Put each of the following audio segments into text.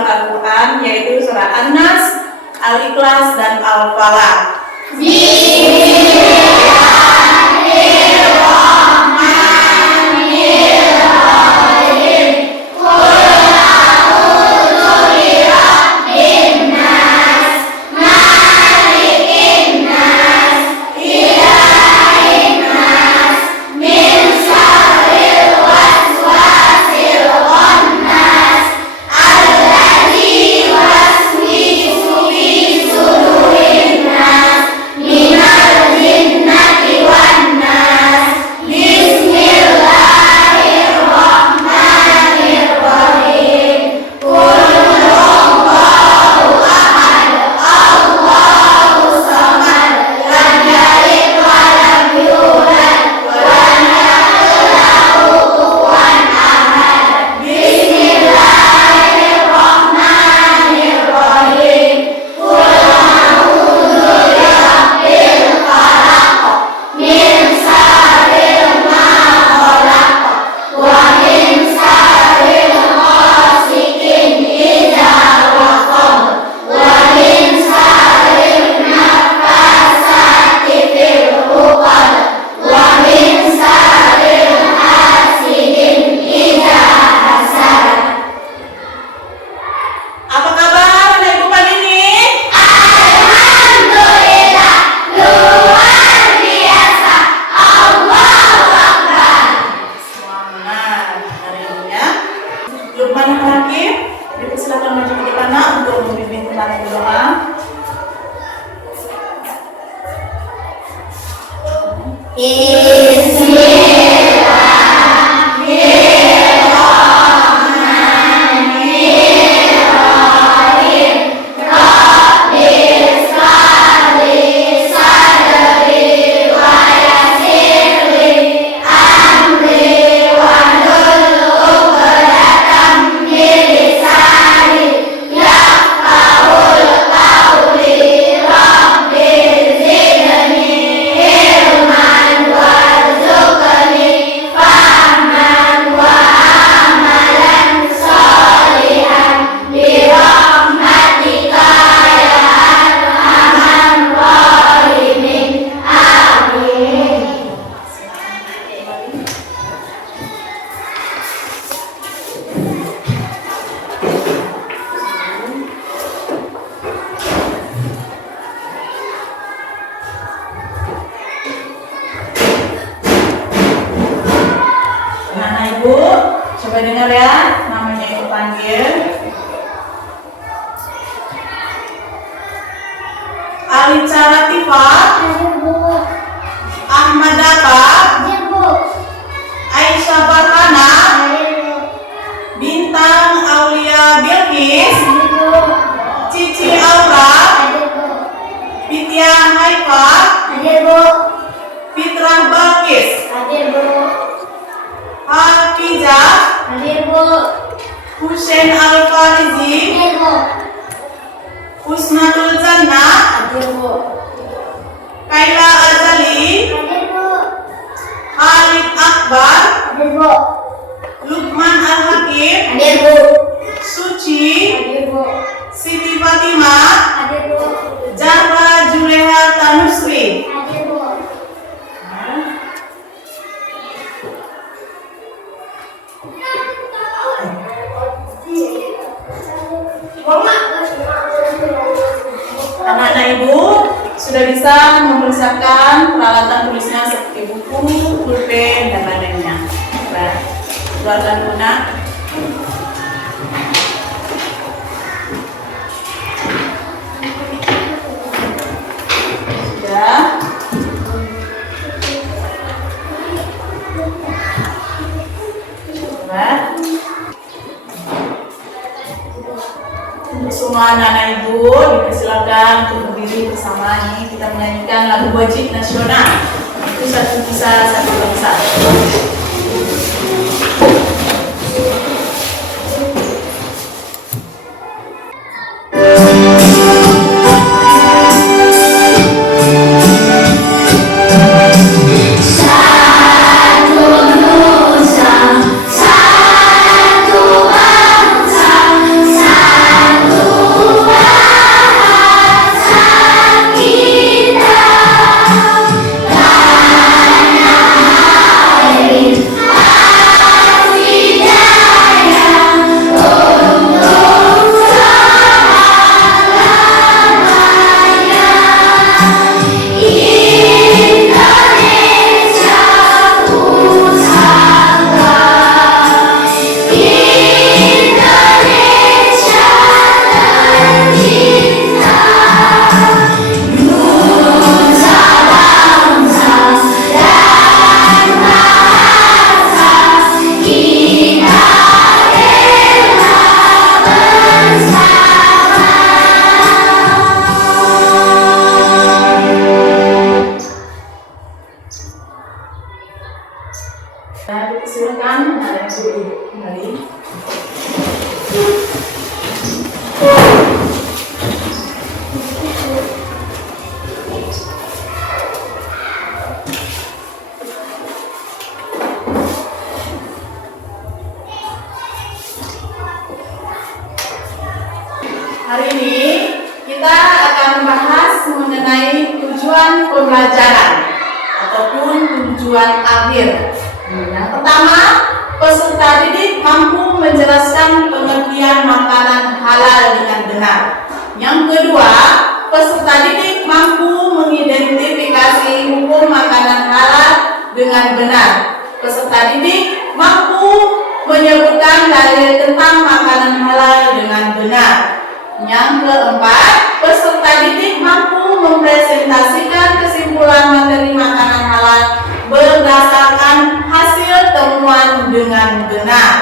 dalam Al-Quran, yaitu surah An-Nas, Al-Ikhlas, dan Al-Falaq. Silakan maju ke depan untuk membimbing teman berdoa. Ibu, coba dengar ya, namanya Ibu panggil. Alica Latifah, Ahmad Dapa, Aisyah Farhana, Bintang Aulia Bilqis, Cici Aura, Fitya Haifa, Fitrah Balqis, Hafizah, Husain Al-Farizi, Husnatul Jannah, Kaila Azali, Khalid Akbar, Lukman Al-Hakim, Suci, Siti Fatimah, Zahra Juleha Tanusri. Anak-anak Ibu sudah bisa mempersiapkan peralatan tulisnya seperti buku, pulpen, dan lainnya. Keluarkan guna. Sudah. Coba. Untuk semua anak-anak Ibu dipersilakan untuk berdiri bersama. Ini kita menyanyikan lagu wajib nasional. Itu satu nusa satu bangsa. Satu bangsa, Hari ini kita akan membahas mengenai tujuan pembelajaran ataupun tujuan akhir. Yang pertama, peserta didik mampu menjelaskan pengertian makanan halal dengan benar. Yang kedua, peserta didik mampu mengidentifikasi hukum makanan halal dengan benar. Peserta didik mampu menyebutkan dalil tentang makanan halal dengan benar. Yang keempat, peserta didik mampu mempresentasikan kesimpulan materi makanan halal berdasarkan hasil temuan dengan benar.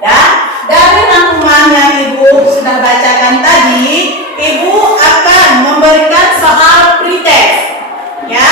Dan dari rangkuman yang Ibu sudah bacakan tadi, Ibu akan memberikan soal pretest, ya.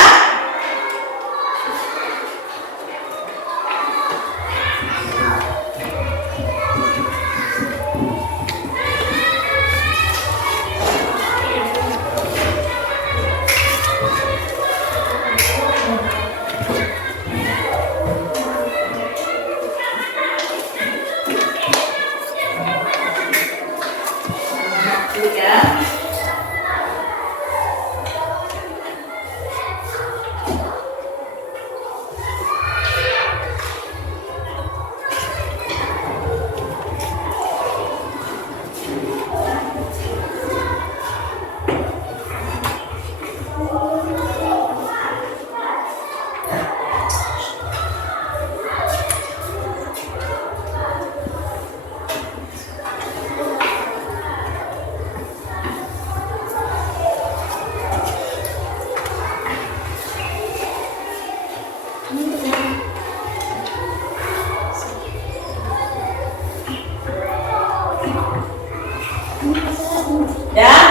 Dan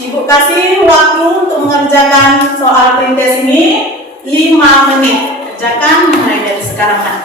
Ibu kasih waktu untuk mengerjakan soal pretest ini 5 menit. Kerjakan mulai dari sekarang, Nak.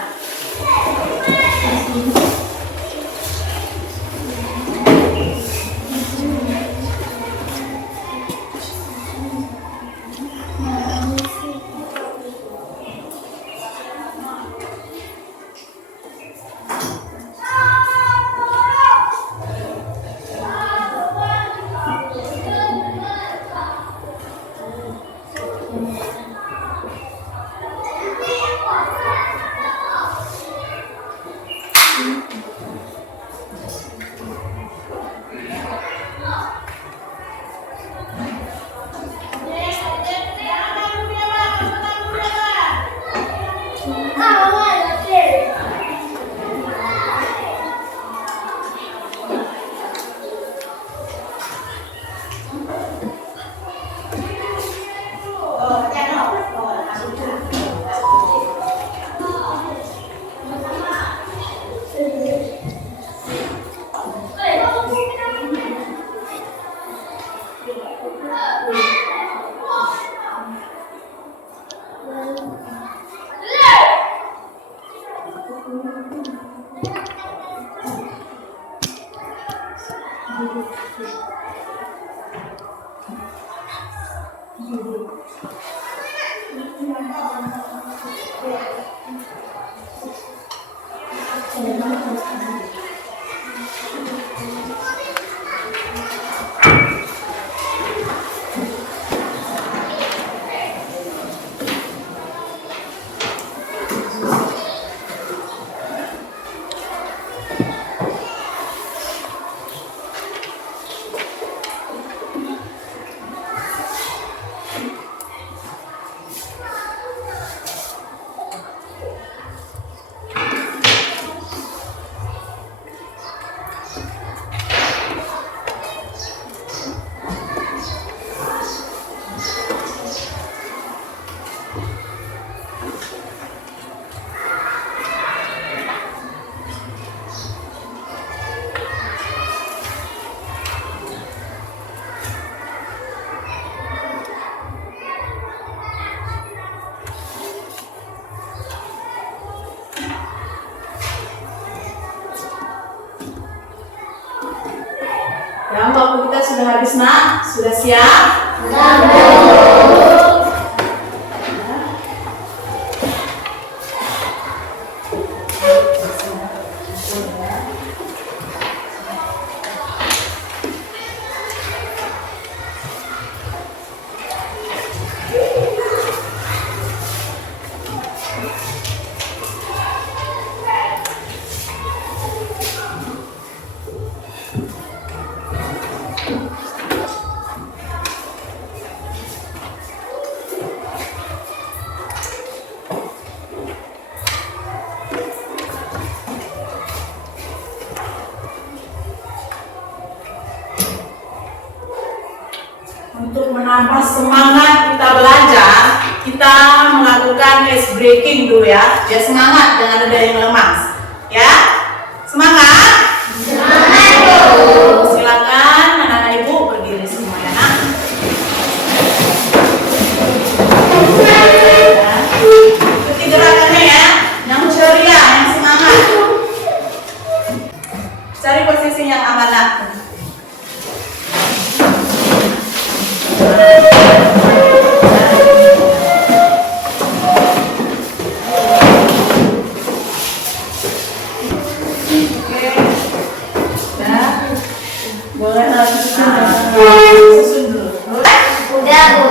Yang waktu kita sudah habis, Nak. Sudah siap? menambah semangat kita belajar, kita melakukan ice breaking dulu ya. Biar semangat, jangan ada yang lemas. Ya, semangat. Semangat. Silakan anak-anak ibu berdiri semua ya nak. Ikuti gerakannya ya, yang ceria, yang semangat. Cari posisi yang amanah. Boleh susun dulu. Udah, Bu.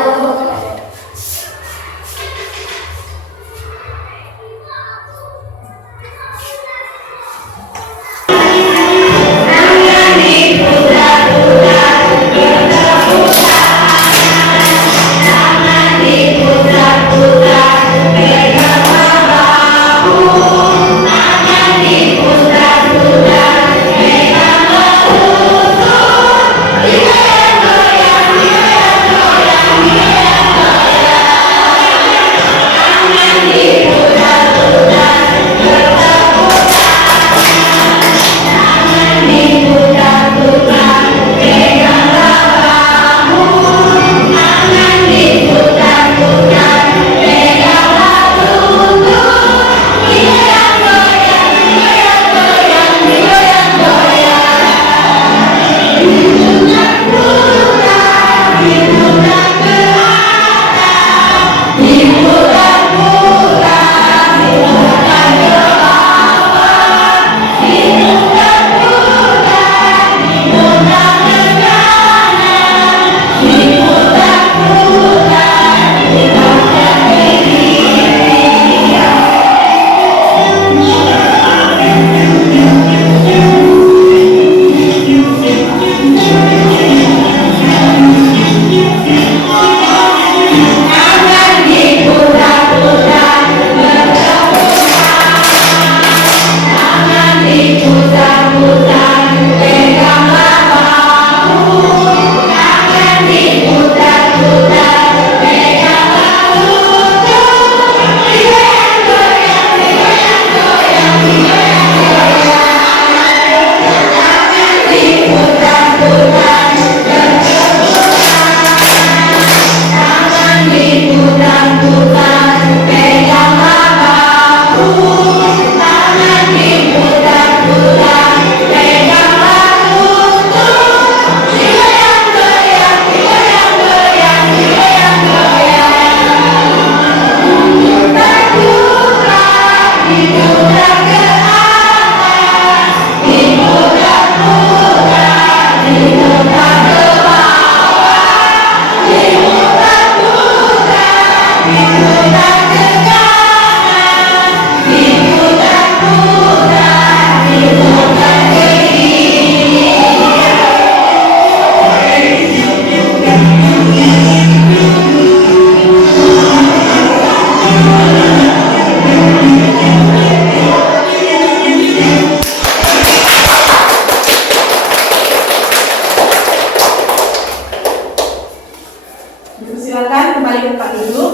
Silakan kembali ke tempat duduk.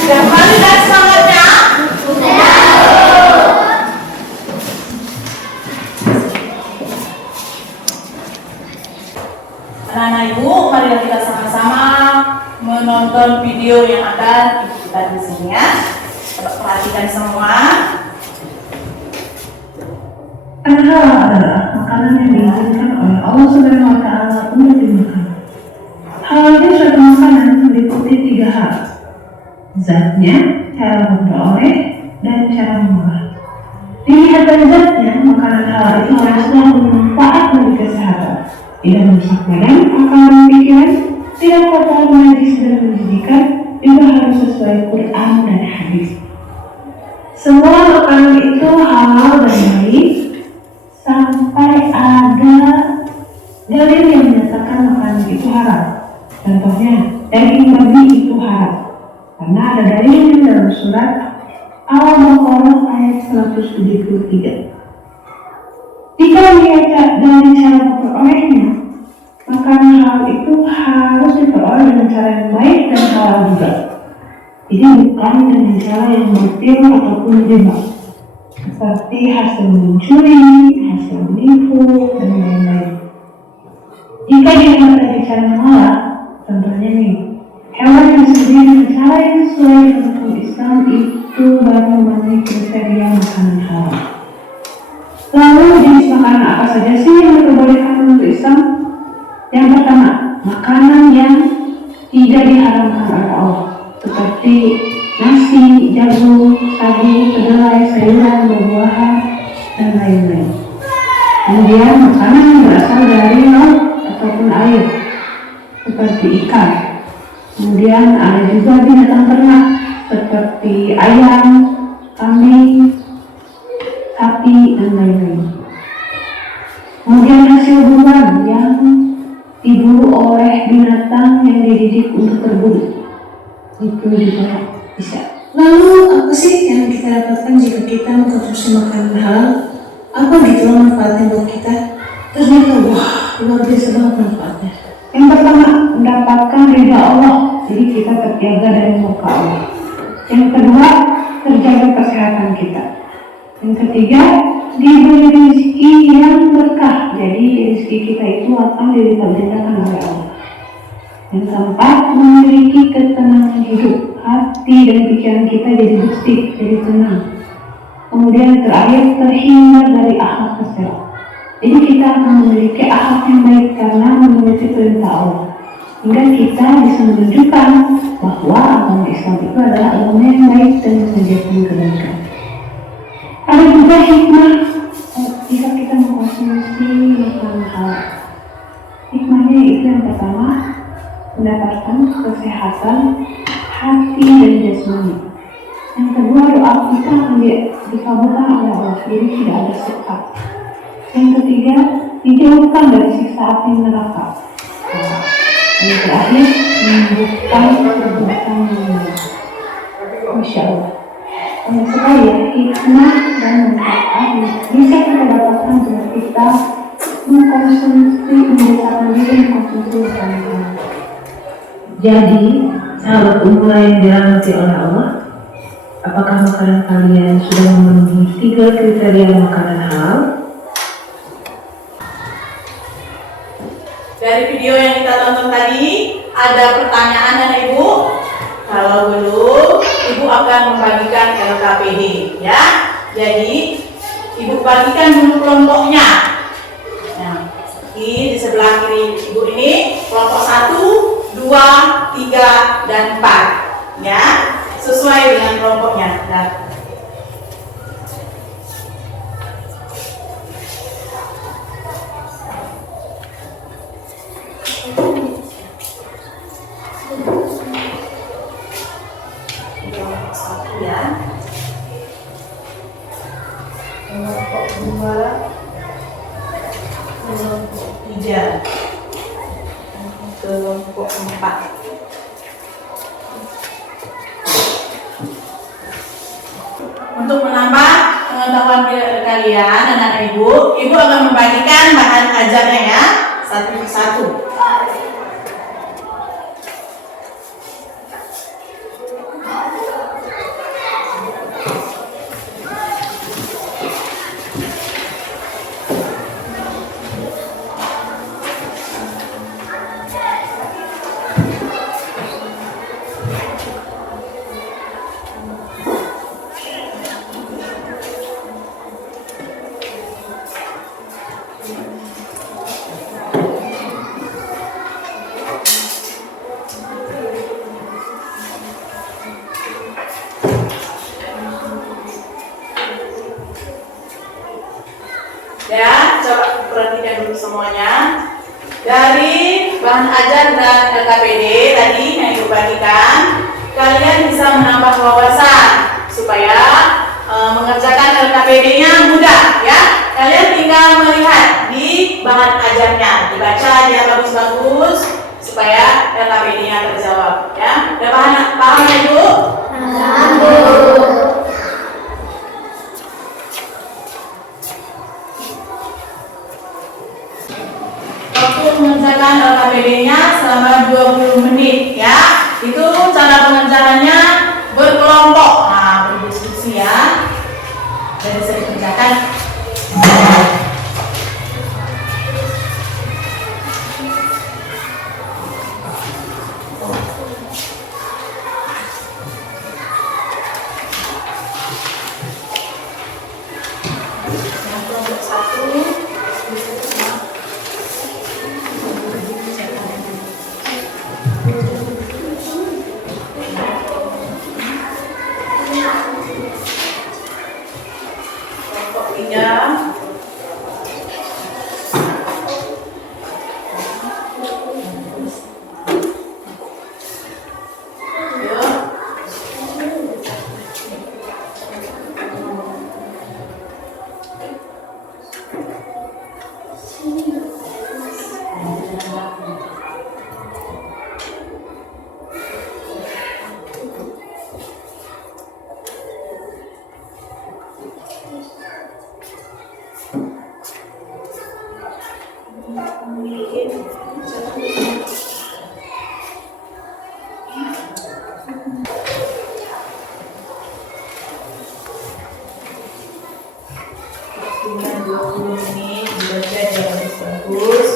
Sudah kembali dan semangatnya? Anak-anak ibu, marilah kita sama-sama menonton video yang akan kita di sini ya. Perhatikan semua. Halal adalah makanan yang diizinkan oleh Allah Subhanahu wa Ta'ala untuk dimakan. Halalnya suatu makanan meliputi 3 hal: zatnya, cara memperoleh, dan cara mengolah. Dilihat dari zatnya, makanan halal itu haruslah bermanfaat bagi kesehatan, tidak merusak badan, akal, dan pikiran, tidak kotor, najis, dan menjijikan, juga harus sesuai Quran dan hadis. Semua makanan itu halal dan baik sampai ada dalil yang menyatakan makanan itu haram. Contohnya, daging babi itu haram karena ada dalilnya dalam surat Al-Baqarah ayat 173. Jika Jika dilihat dari cara memperolehnya, maka hal itu harus diperoleh dengan cara yang baik dan halal juga. Jadi bukan dengan cara yang menipu ataupun riba, seperti hasil mencuri, hasil menipu, dan lain-lain. Jika dilihat dari cara mengolah, contohnya nih, hewan yang disembelih dengan cara yang sesuai dengan hukum Islam itu baru memenuhi kriteria makanan halal. Lalu jenis makanan apa saja sih yang diperbolehkan menurut Islam? Yang pertama, makanan yang tidak diharamkan oleh Allah, seperti nasi, jagung, sagu, kedelai, sayuran, buah-buahan, dan lain-lain. Kemudian makanan yang berasal dari laut ataupun air, seperti ikan. Kemudian ada juga binatang ternak, seperti ayam, kambing, sapi, dan lain-lain. Kemudian hasil buruan yang diburu oleh binatang yang dididik untuk berburu, itu juga bisa. Lalu apa sih yang kita dapatkan jika kita mengkonsumsi makanan halal? Apa gitu manfaatnya buat kita? Ternyata wah, luar biasa banget manfaatnya. Yang pertama, mendapatkan ridha Allah, jadi kita terjaga dari murka Allah. Yang kedua, terjaga kesehatan kita. Yang ketiga, diberi rezeki yang berkah, jadi rezeki kita itu akan dilipat gandakan oleh Allah. Yang keempat, memiliki ketenangan hidup, hati dan pikiran kita jadi bersih, jadi tenang. Kemudian terakhir, terhindar dari akhlak tercela. Jadi kita akan memiliki akhlak yang baik karena menuruti perintah Allah, hingga kita bisa menunjukkan bahwa agama Islam itu adalah agama yang baik dan mengajarkan kebaikan. Ada juga hikmah jika kita mengkonsumsi makanan halal. Hikmahnya itu yang pertama, mendapatkan kesehatan hati dan jasmani. Yang kedua, doa kita akan dikabulkan oleh Allah, jadi tidak ada sifat. Yang ketiga, dijauhkan dari siksa api neraka. Yang terakhir, menyembuhkan perbuatan yang baik. Masya Allah. Supaya hikmah dan manfaat bisa kita dapatkan jika kita membiasakan diri mengkonsumsi makanan halal. Jadi, sahabat umrah yang dirahmati oleh Allah, apakah makanan kalian sudah memenuhi 3 kriteria makanan halal? Dari video yang kita tonton tadi, ada pertanyaan dan Ibu? Kalau belum, Ibu akan membagikan LKPD, ya. Jadi, Ibu bagikan dulu kelompoknya. Nah, di sebelah kiri Ibu ini kelompok 1, 2, 3, dan 4, ya. Sesuai dengan kelompoknya. Nah, kelompok 1 ya. Kelompok 2, kelompok 3, kelompok 4. Untuk menambah pengetahuan kalian anak Ibu, Ibu akan membagikan bahan ajarnya ya, satu persatu. Ya, coba perhatikan dulu semuanya. Dari bahan ajar dan LKPD tadi yang Ibu bagikan, kalian bisa menambah wawasan supaya mengerjakan LKPD-nya mudah ya. Kalian tinggal melihat di bahan ajarnya, dibaca dia bagus-bagus supaya LKPD-nya terjawab ya. Udah paham ya Ibu? Ada bisa dikerjakan. Yang kelompok 1 kelompok 3 dengan 20 menit dibaca dengan bagus.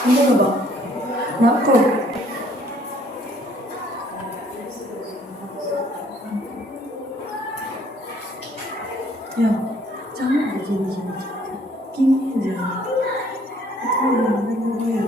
Ini apa, Bang? Kenapa? Ya, jangan begini. Gini aja. Itu yang ya.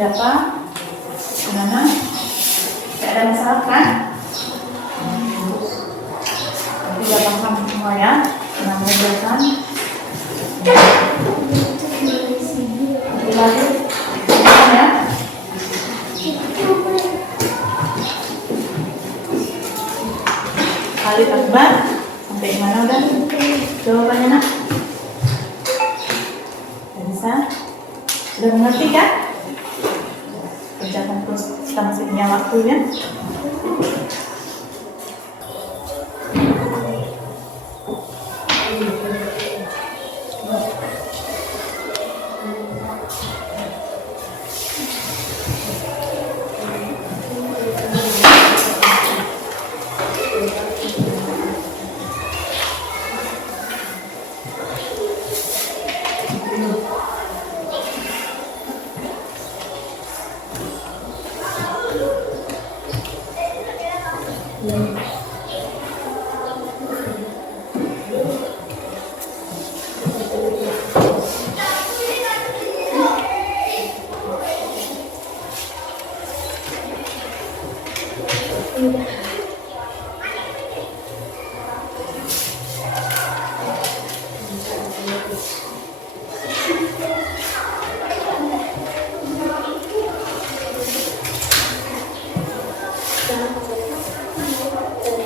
Ada apa? Gimana? Tidak ada masalah kan? Tidak paham semua ya? Senang mengerjakan. Lagi, ya. Kali akbar sampai mana udah? Jawabannya nak? Sudah bisa? Sudah mengerti kan? Kerjakan terus, kita masih punya waktu ya.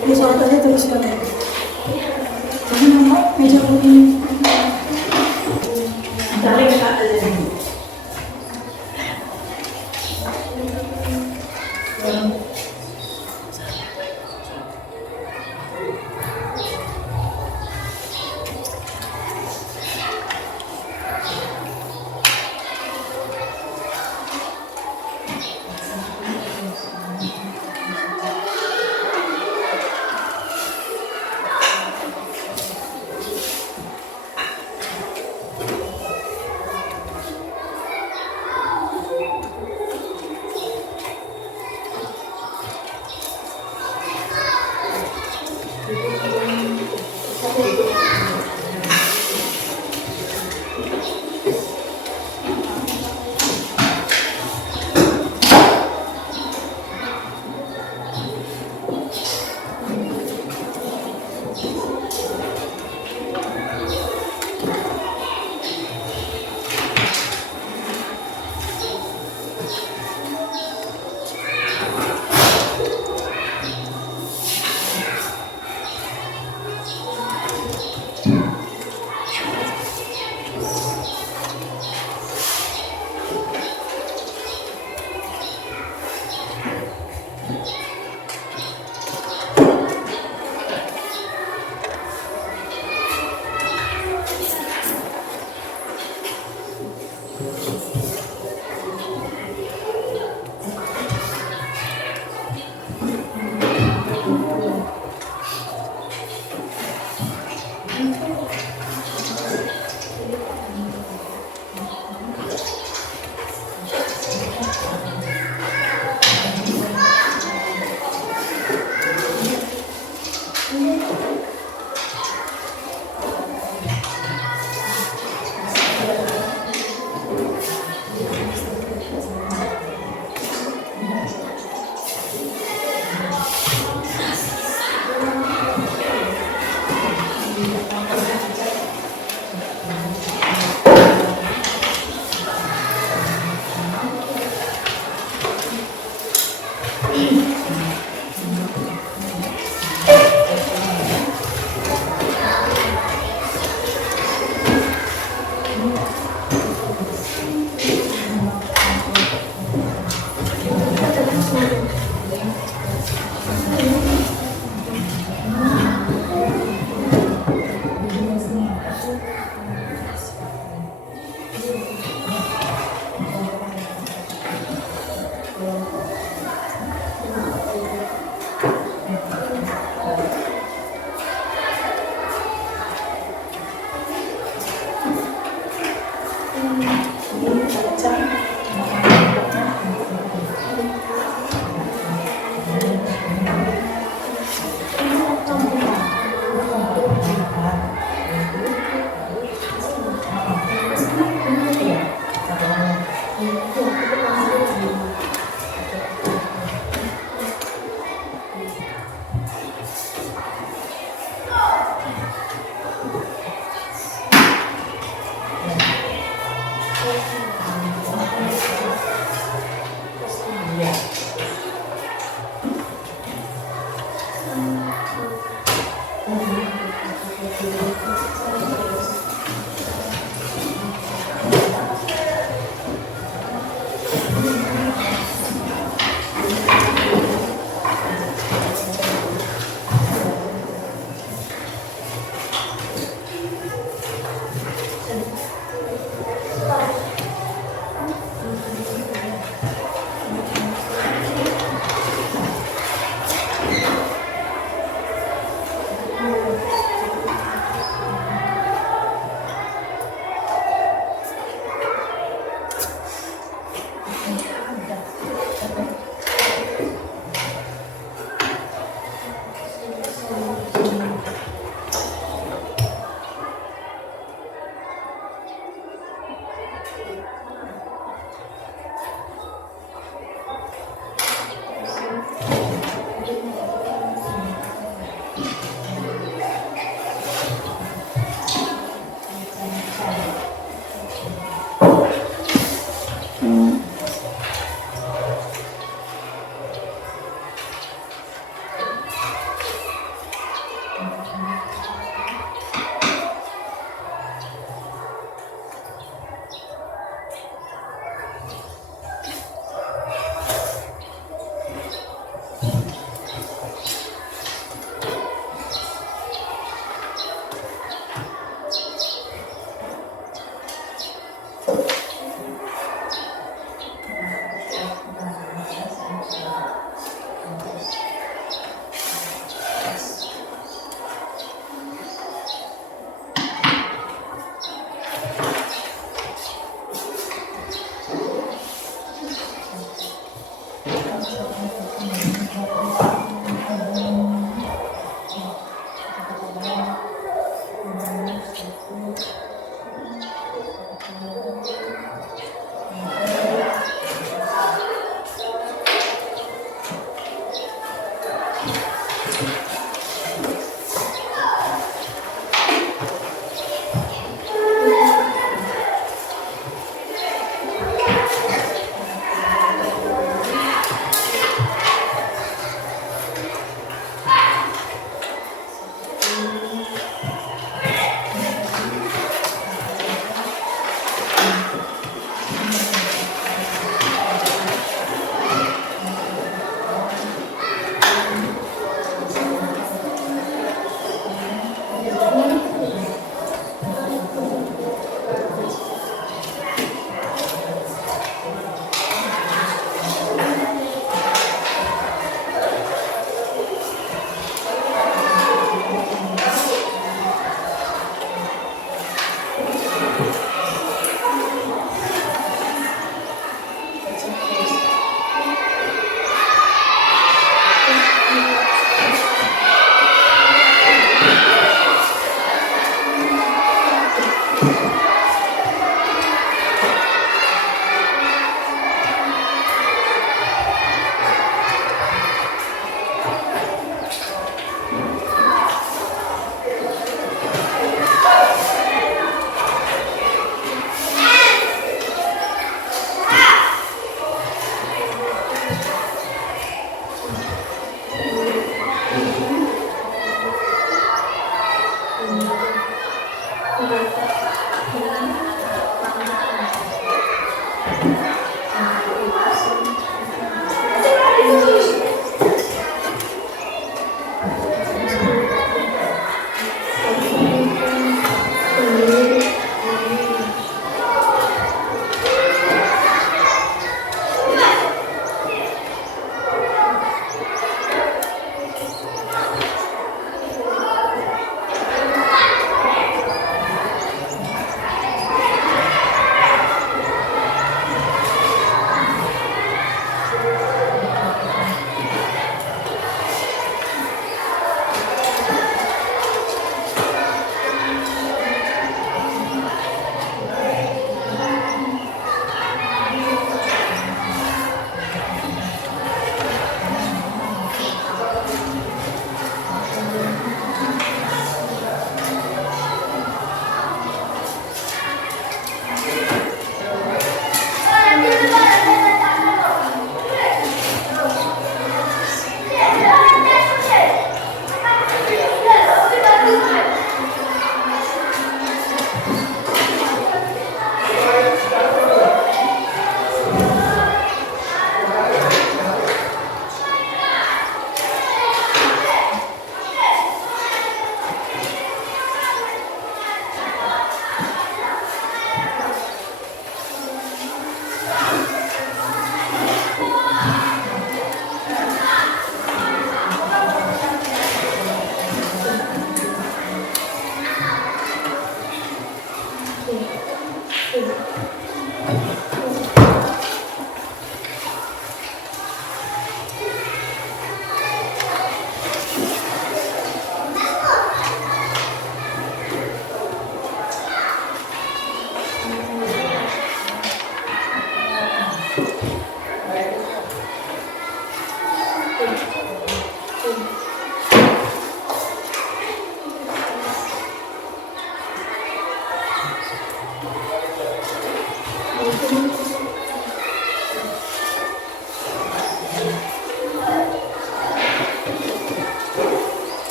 Ini soalnya terus ya. Jangan mau meja putih. Cari kita aja.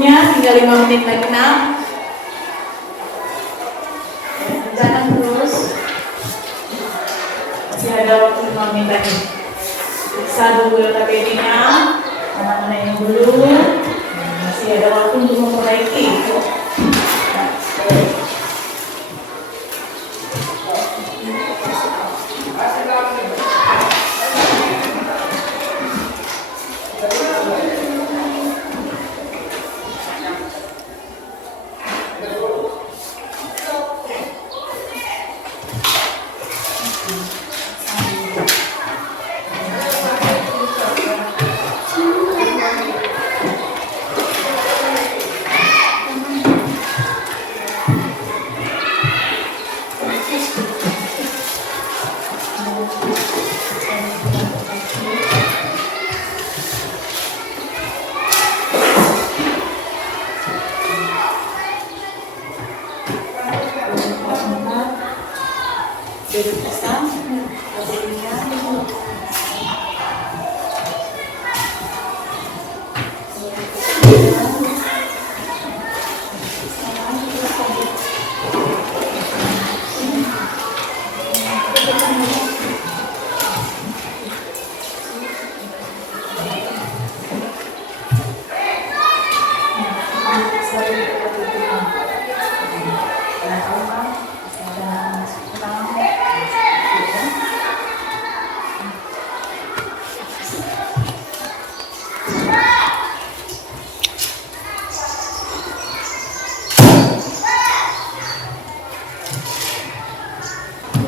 waktunya tinggal 5 menit lagi nak. Jangan terus. Masih ada waktu 5 menit lagi. Periksa dulu LKPD-nya, mana-mana yang belum. Masih ada waktu untuk memperbaiki.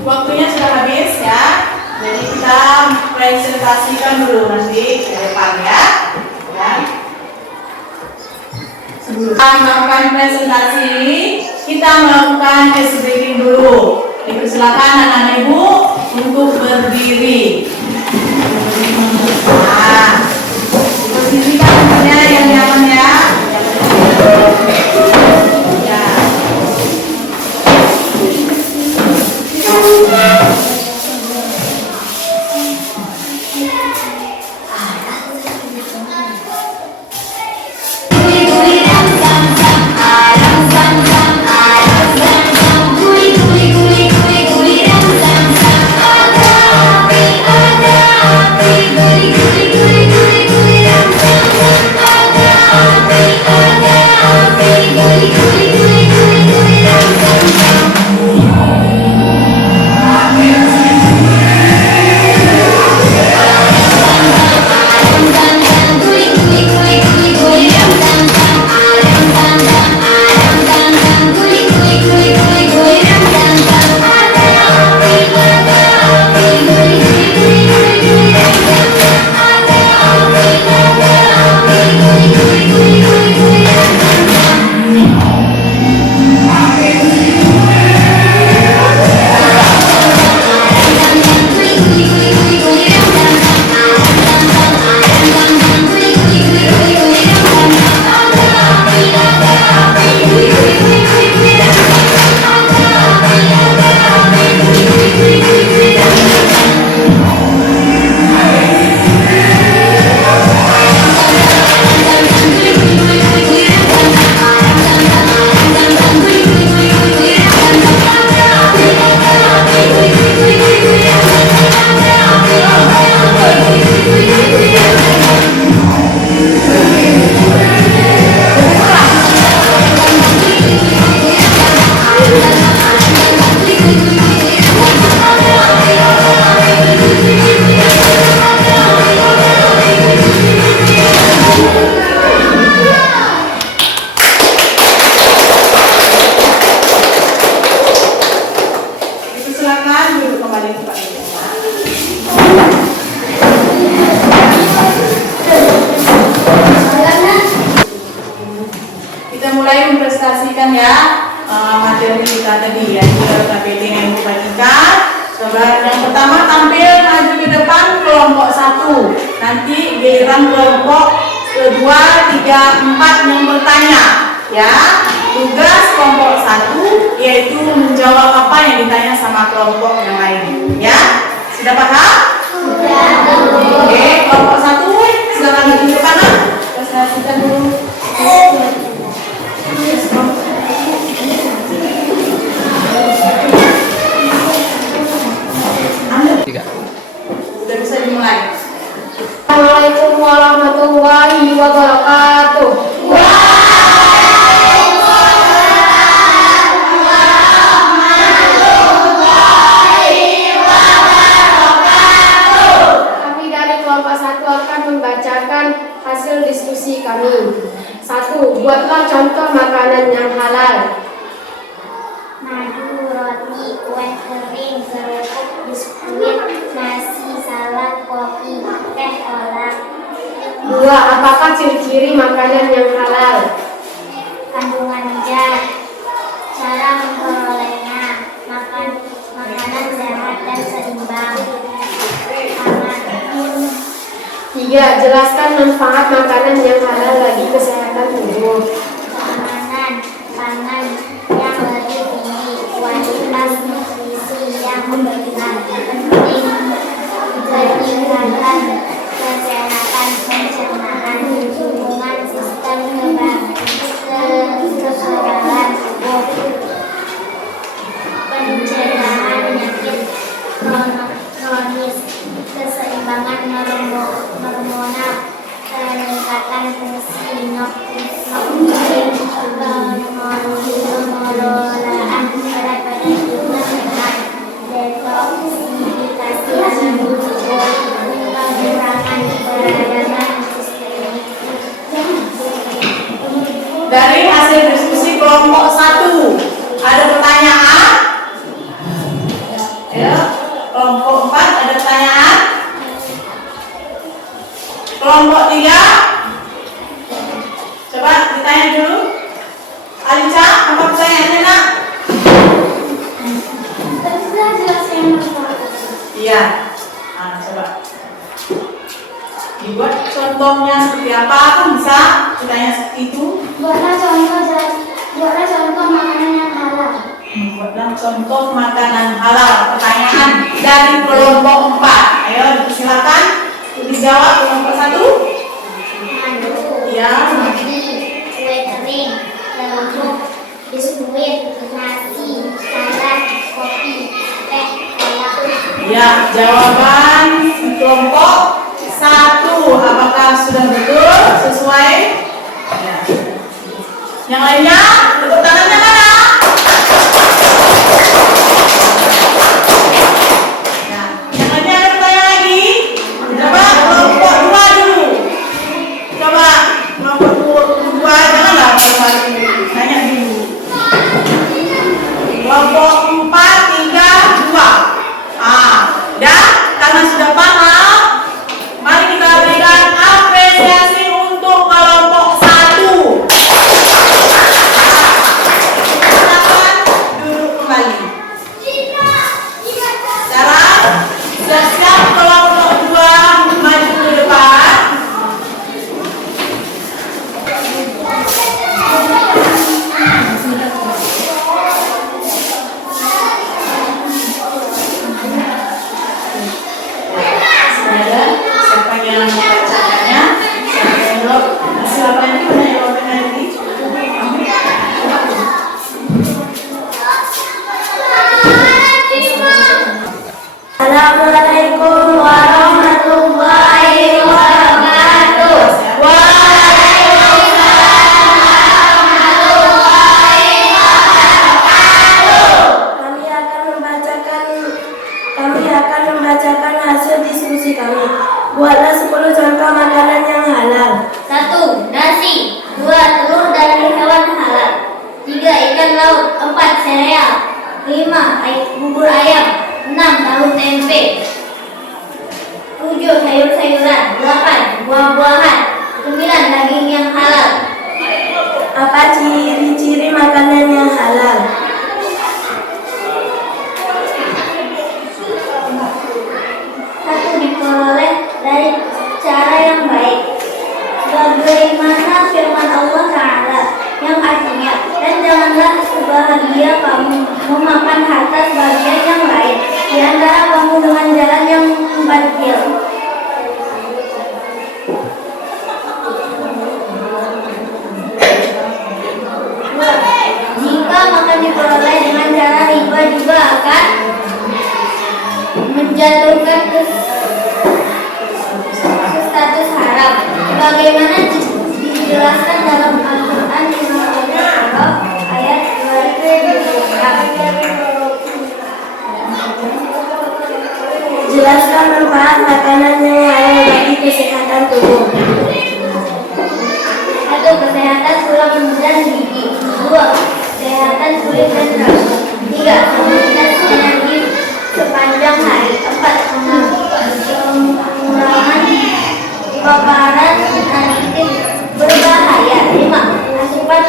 Waktunya sudah habis ya, jadi kita presentasikan dulu nanti ke depan ya. Sebelum kita melakukan presentasi, kita melakukan ice breathing dulu. Dipersilakan anak-anak ibu untuk berdiri. Nah, posisikan tentunya yang nyaman ya. presentasikan ya materi kita tadi ya, LKPD yang Ibu bagikan. Coba yang pertama tampil maju ke depan kelompok 1. Nanti giliran kelompok kedua, 3, 4 yang bertanya ya. Tugas kelompok 1 yaitu menjawab apa yang ditanya sama kelompok yang lain ya. Sudah paham? Sudah. Oke, kelompok 1 silakan duduk di depan. Presentasikan dulu. warahmatullahi wabarakatuh. Kami dari kelompok 1 akan membacakan hasil diskusi kami. 1. Buatlah contoh makanan yang halal. Madu, roti, kue kering, kerupuk, biskuit, nasi, salad, kopi, teh, kolak. 2. Apakah ciri-ciri makanan yang halal? Kandungan zat, cara memperolehnya, makanan sehat dan seimbang. Aman. 3. Jelaskan manfaat makanan yang halal bagi kesehatan tubuh. Keamanan pangan yang lebih tinggi, kualitas nutrisi yang benar, penting kegiatan kesehatan pencernaan, hubungan sistem kekebalan tubuh, pencegahan penyakit kronis, keseimbangan hormonal, peningkatan fungsi pengelolaan berat badan juga sehat, detoksifikasi asam tubuh, pengurangan peradangan sistem. Dari hasil diskusi kelompok 1, ada pertanyaan? Ya, kelompok 4 ada pertanyaan? Kelompok 3? Coba ditanya dulu. Alica, apa pertanyaannya, Nak? Bisa jelasin Iya. Nah, coba dibuat contohnya seperti apa? Kan bisa ditanya seperti itu. buatlah contoh makanan yang halal. Buatlah contoh makanan halal. Pertanyaan dari kelompok 4. Ayo, silakan dijawab kelompok 1. Madu, Iya. roti, kue kering, kerupuk, biskuit, nasi, salad, kopi, teh, kolak. Ya, jawaban kelompok 1 apakah sudah betul sesuai? Ya. Yang lainnya, tepuk tangannya mana? Ya. Yang lainnya ada pertanyaan lagi? Coba kelompok 2 dulu. Coba kelompok 2 janganlah kelompok dulu. Tanya dulu. Kelompok 4, 3, 2. Dan karena sudah paham, mari kita berikan apresiasi untuk kelompok 1. Silakan duduk kembali. Sekarang siap-siap kelompok 2 maju ke depan. Ada siapa yang membacakannya? Siapa yang jawab? Siapa yang mana jawabannya tadi? Assalamualaikum warahmatullahi wabarakatuh. Kami akan membacakan hasil diskusi kami. Buatlah 10 contoh makanan yang halal. 1. Nasi. 2. Telur dari hewan halal. 3. Ikan laut. 4. Sereal. 5. Bubur ayam. 6. Tahu tempe. 7. Sayur-sayuran. 8. Buah-buahan. 9. Daging yang halal. Apa ciri-ciri makanan yang halal? Satu, diperoleh dari cara yang baik. Bagaimana firman Allah Ta'ala yang artinya, dan janganlah bahagia kamu memakan harta sebagian yang lain di antara kamu dengan jalan yang batil. Jika makan diperoleh dengan cara riba juga akan menjatuhkan ke status haram. Dijelaskan dalam Al-Quran Surah Al-Baqarah ayat 226. Jelaskan manfaat makanan yang halal bagi kesehatan tubuh. 1. Kesehatan tulang dan gigi. 2. Kesehatan kulit dan rambut. 3. Imunitas energi sepanjang hari. 4. Pengurangan paparan radiasi berbahaya. 5. Asupan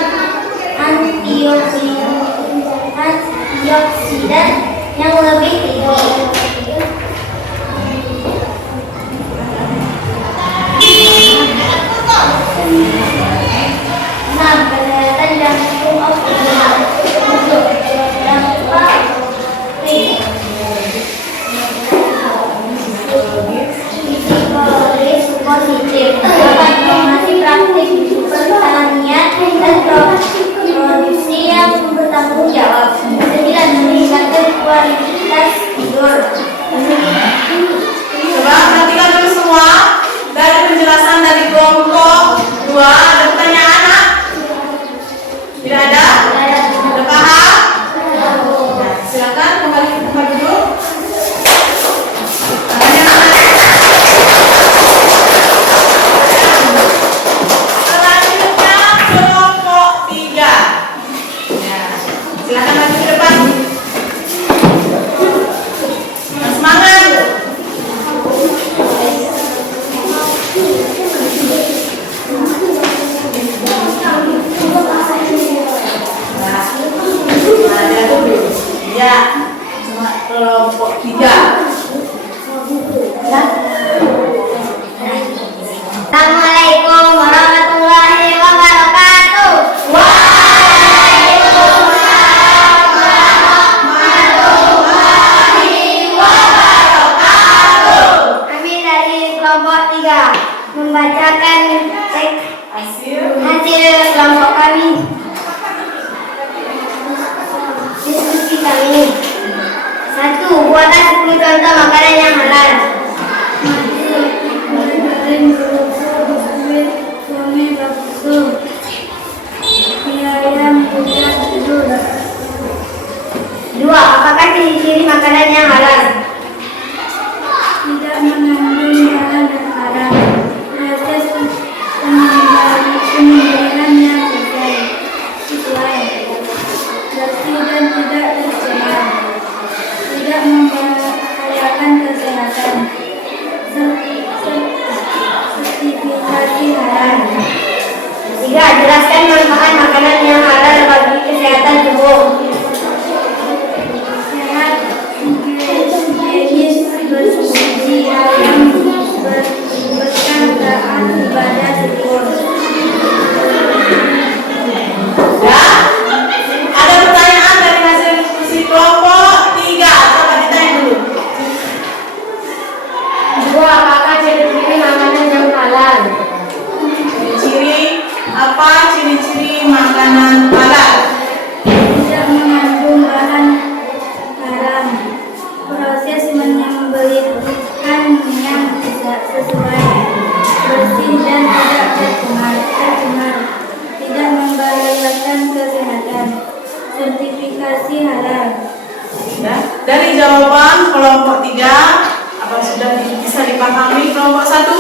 antioksidan yang lebih tinggi. 6. Kesehatan jantung optimal. 7. Dampak psikologis positif. 8. Promosi praktik pertanian dan produksi yang bertanggung jawab. 9. Meningkatkan kualitas tidur. Coba perhatikan dulu semua. Dari penjelasan dari kelompok 2 ada pertanyaan anak? Tidak ada? Sudah paham? Nah, silakan kembali ke tempat duduk. Selanjutnya kelompok 3. Ya, silakan maju ke depan. Semangat. Ya, sama kelompok 3. Assalamualaikum warahmatullahi wabarakatuh. Waalaikumsalam warahmatullahi wabarakatuh. Kami dari kelompok 3 membacakan teks hasil kelompok kami. Diskusi kami. 1. Buatlah 10 contoh makanan yang halal. Dua. Apakah ciri-ciri makanan yang halal? Tidak mengandung bahan yang haram. Proses penyembelihan yang sesuai. Bersih dan tidak tercemar. Tidak membahayakan kesehatan. Sertifikasi halal. 3. Jelaskan manfaat makanan yang halal bagi kesehatan tubuh. Sehat, higienis, bergizi, ayam, berkah, taat ibadah syukur. Ya, ada pertanyaan dari hasil diskusi kelompok 3. Coba ditanya dulu. 2. Apakah ciri-ciri makanan yang halal? Ciri-ciri apa? Ciri-ciri makanan halal. Tidak mengandung bahan haram. Proses menyembelihkan yang sesuai. Bersih dan tidak tercemar. Tidak membahayakan kesehatan. Sertifikasi halal. Ya, dari jawaban kelompok 3, apa sudah bisa dipahami kelompok 1?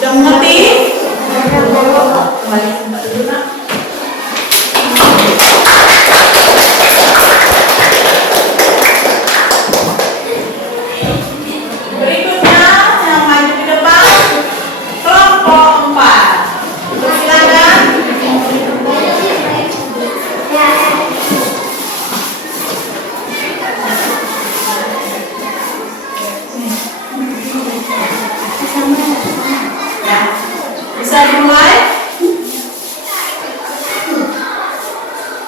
Sudah mengerti? Kembali ke tempat dulu, Nak. Berikutnya yang maju ke depan kelompok 4. Silakan. Ya, bisa dimulai?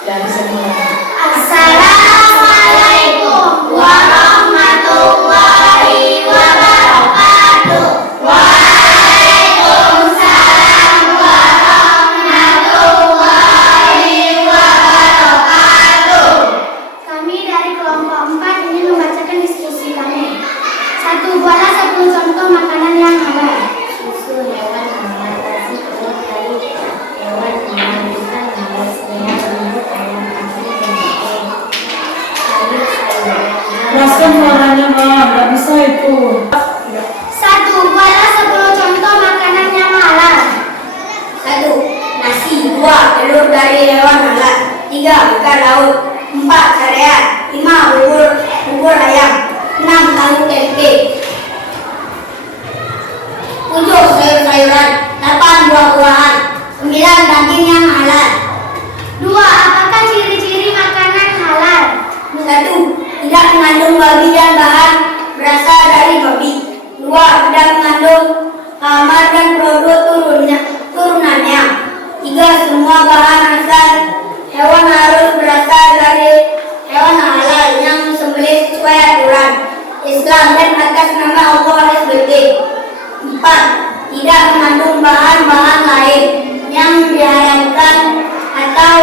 Ya, bisa dimulai. Assalamualaikum warahmatullahi wabarakatuh. Waalaikumsalam warahmatullahi wabarakatuh. Kami dari kelompok 4 ingin membacakan diskusi kami. 1. Buatlah 10 contoh makanan yang halal. Susu hewan mengatasi perut dan caranya, Bang? Nggak bisa itu. 1. Buatlah 10 contoh makanan yang halal. 1. Nasi. 2. Telur dari hewan halal. 3. Ikan laut. 4. Sereal. 5. Bubur ayam. 6. Tahu tempe. 7. Sayur-sayuran. 8. Buah-buahan. 9. Daging yang halal. 2. Apakah ciri-ciri makanan halal? 1. Tidak mengandung babi dan bahan berasal dari babi. 2. Tidak mengandung kamar dan produk turunannya. 3. Semua bahan asal hewan harus berasal dari hewan halal yang disembelih sesuai aturan Islam dan atas nama Allah SWT. 4. Tidak mengandung bahan-bahan lain yang diharamkan atau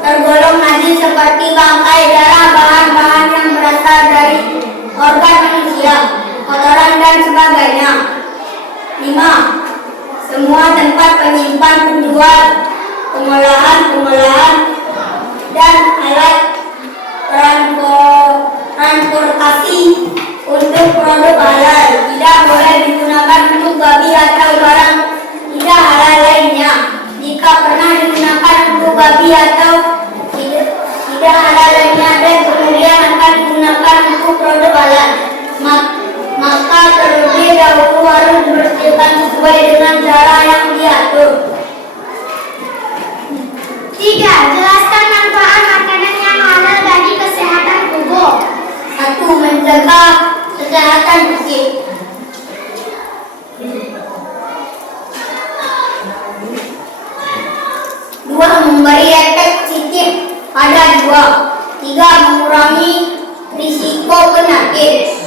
tergolong najis seperti bangkai, darah, bahan-bahan yang berasal dari organ manusia, kotoran dan sebagainya. 5. Semua tempat penyimpan, penjual, pengolahan dan alat transportasi untuk produk halal tidak boleh digunakan untuk babi atau barang tidak halal lainnya. Jika pernah digunakan untuk babi atau tidak halal lainnya dan kemudian akan digunakan untuk produk halal, maka terlebih dahulu harus dibersihkan sesuai dengan cara yang diatur. 3. Jelaskan manfaat makanan yang halal bagi kesehatan tubuh. 1. Menjaga kesehatan fisik. 2. Memberi efek positif pada jiwa. 3. Mengurangi risiko penyakit.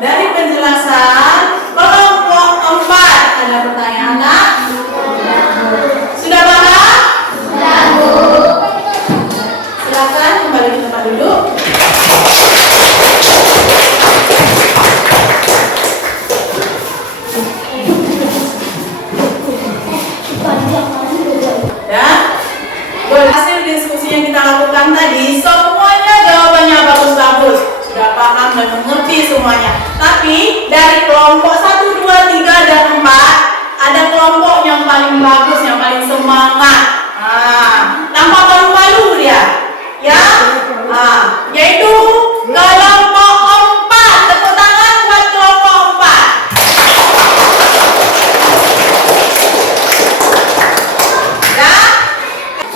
Dari penjelasan kelompok 4 ada pertanyaan tak? Sudah paham? Sudah, Bu. Silakan kembali ke tempat duduk. Hasil diskusi yang kita lakukan tadi, semuanya jawabannya bagus-bagus, sudah paham dan mengerti semuanya. Tapi dari kelompok 1, 2, 3, dan 4 ada kelompok yang paling bagus, yang paling semangat. Tanpa malu-malu dia, ya, yaitu kelompok 4. Tepuk tangan buat kelompok 4. Ya.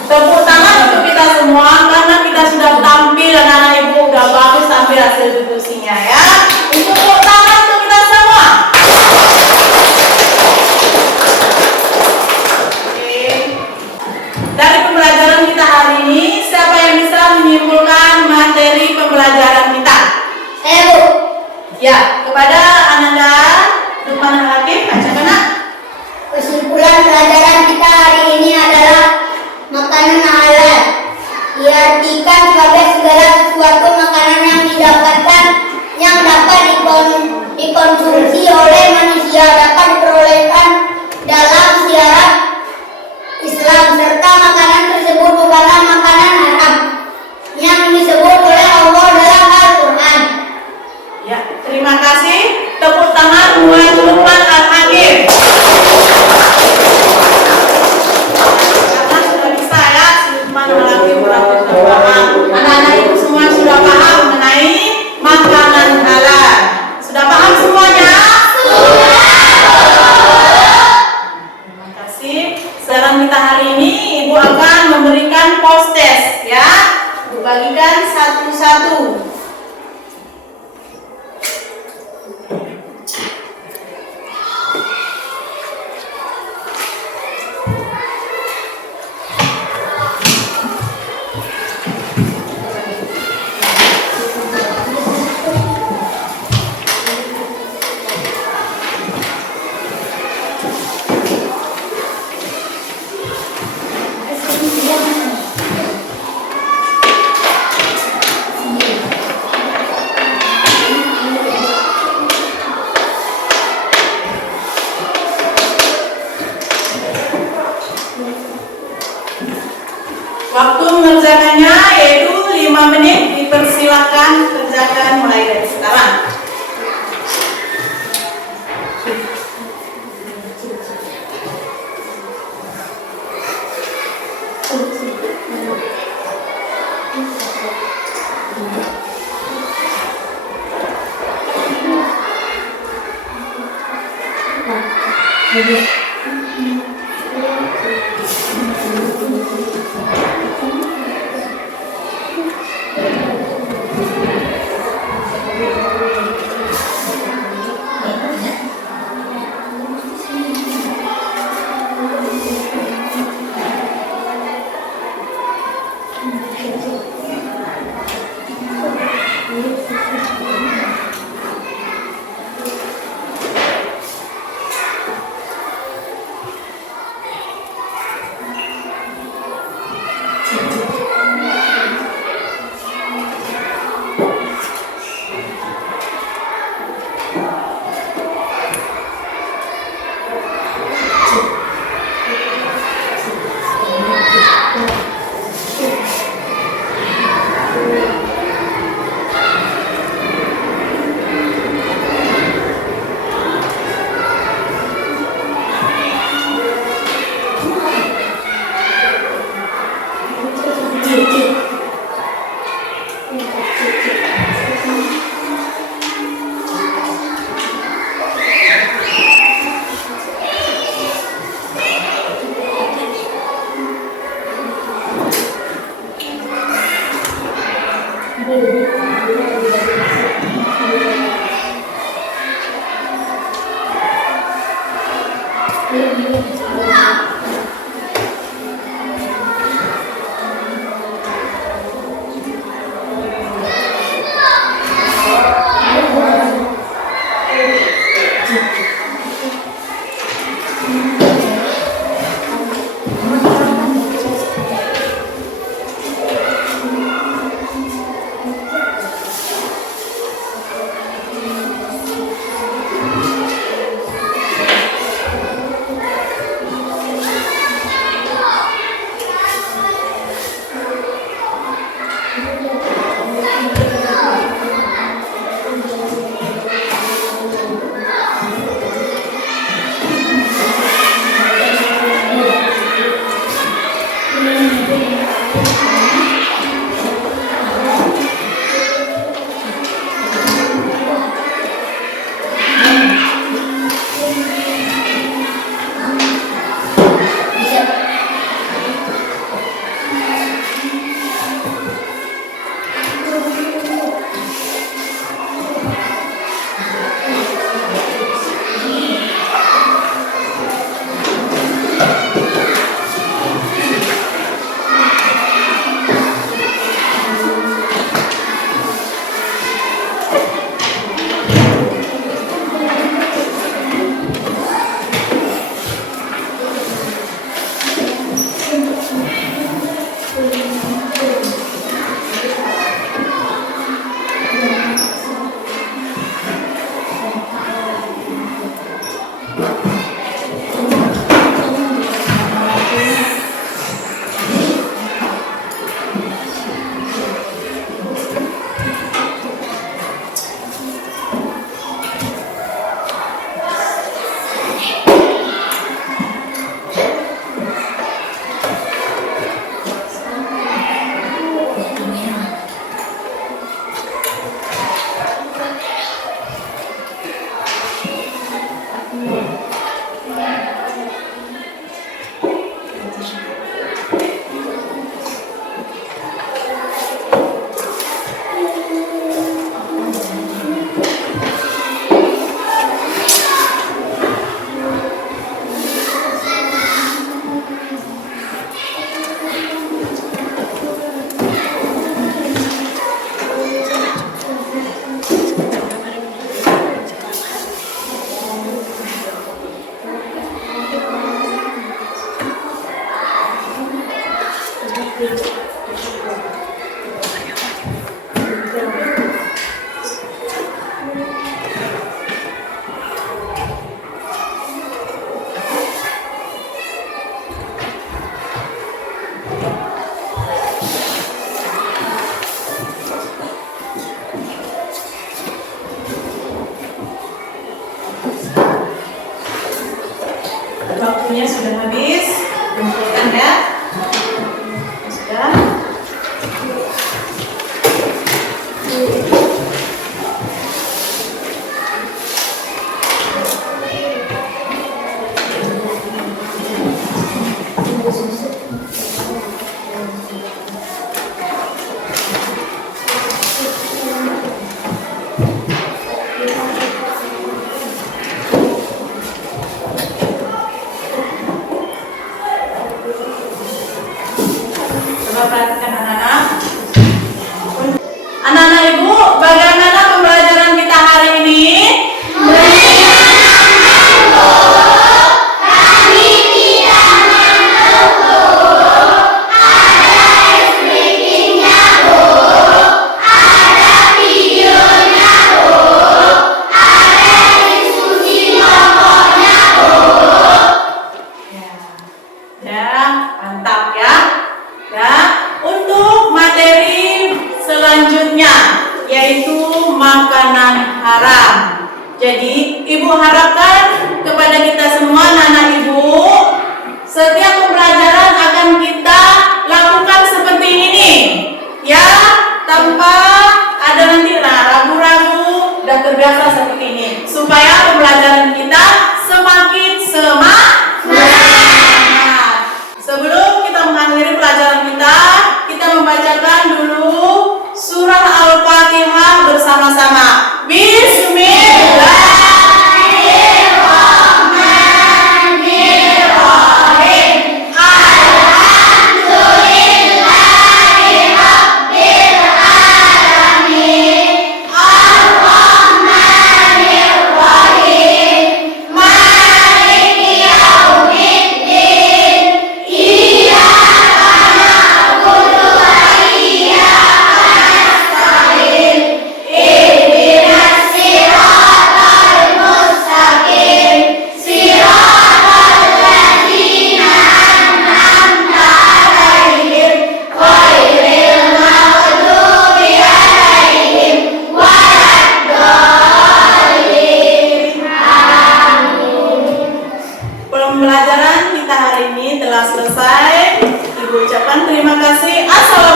Tepuk tangan untuk kita semua karena kita sudah tampil dan anak ibu udah bagus tampil hasil diskusinya, ya. Tepuk tangan untuk kita semua. Oke. Dari pembelajaran kita hari ini, siapa yang bisa menyimpulkan materi pembelajaran kita? Saya, Bu. Ya, kepada Ananda Lukman Hakim, bacakan, Nak. Kesimpulan pelajaran kita hari ini adalah makanan halal diartikan sebagai segala sesuatu makanan yang didapatkan yang dapat dikonsumsi oleh manusia, dapat diperolehkan dalam syariat Islam, serta makanan tersebut bukanlah makanan haram yang disebut oleh Allah dalam Al-Quran. Ya, terima kasih. Tepuk tangan buat Lukman Al-Hakim. Karena sudah bisa, ya, si Lukman Al-Hakim berarti sudah paham. Anak-anak ibu semua sudah paham mengenai makanan halal. Sudah paham semuanya? Terima kasih. Saran kita hari ini, ibu akan memberikan post test, ya. Ibu bagikan satu-satu. Waktu mengerjakannya yaitu 5 menit, dipersilakan kerjakan mulai dari sekarang. sekarang. waktunya sudah habis. Kumpulkan ya. Sudah. Coba perhatikan anak-anak. Anak-anak ibu, bagaimana pembelajaran kita hari ini? Ya, mantap ya. Ya, untuk materi selanjutnya yaitu makanan haram. Jadi, ibu harapkan kepada kita semua anak-anak ibu, setiap pembelajaran akan kita lakukan seperti ini. Ya, tanpa ada nanti ragu-ragu dan terbiasa seperti ini supaya pembelajaran kita semakin semangat. Sebelum kita mengakhiri pelajaran kita membacakan dulu surah Al-Fatihah bersama-sama. Bismillahirrahmanirrahim. Alhamdulillahirrahmanirrahim. Ar-Rahmanirrahim. Maliki yaumiddin. Iyyaka na'budu wa iyyaka nasta'in. Ihdinas siratal mustaqim. Siratal ladzina an'amta 'alaihim ghairil maghdubi 'alaihim waladdallin. Pembelajaran kita hari ini telah selesai. Ibu ucapkan terima kasih. Assalamualaikum.